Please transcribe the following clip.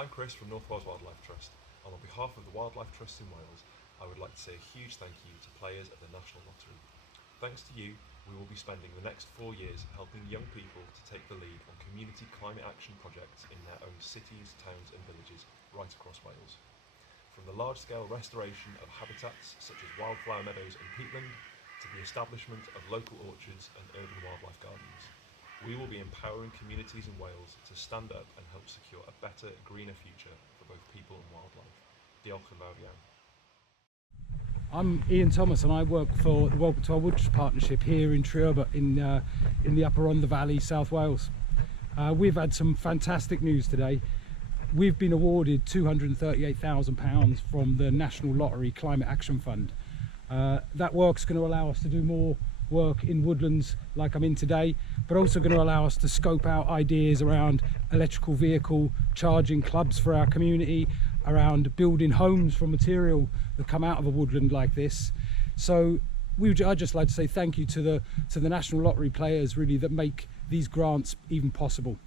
I'm Chris from North Wales Wildlife Trust, and on behalf of the Wildlife Trust in Wales, I would like to say a huge thank you to players of the National Lottery. Thanks to you, we will be spending the next 4 years helping young people to take the lead on community climate action projects in their own cities, towns and villages right across Wales. From the large-scale restoration of habitats such as wildflower meadows and peatland, to the establishment of local orchards and urban wildlife gardens, we will be empowering communities in Wales to stand up and help secure a better, greener future for both people and wildlife. Diolch yn fawr iawn. I'm Ian Thomas and I work for the Welcome to Our Woods partnership here in Treherbert in the Upper Rhondda Valley, South Wales. We've had some fantastic news today. We've been awarded £238,000 from the National Lottery Climate Action Fund. That work's going to allow us to do more work in woodlands like I'm in today, but also going to allow us to scope out ideas around electrical vehicle charging clubs for our community, around building homes from material that come out of a woodland like this. So I'd just like to say thank you to the National Lottery players really that make these grants even possible.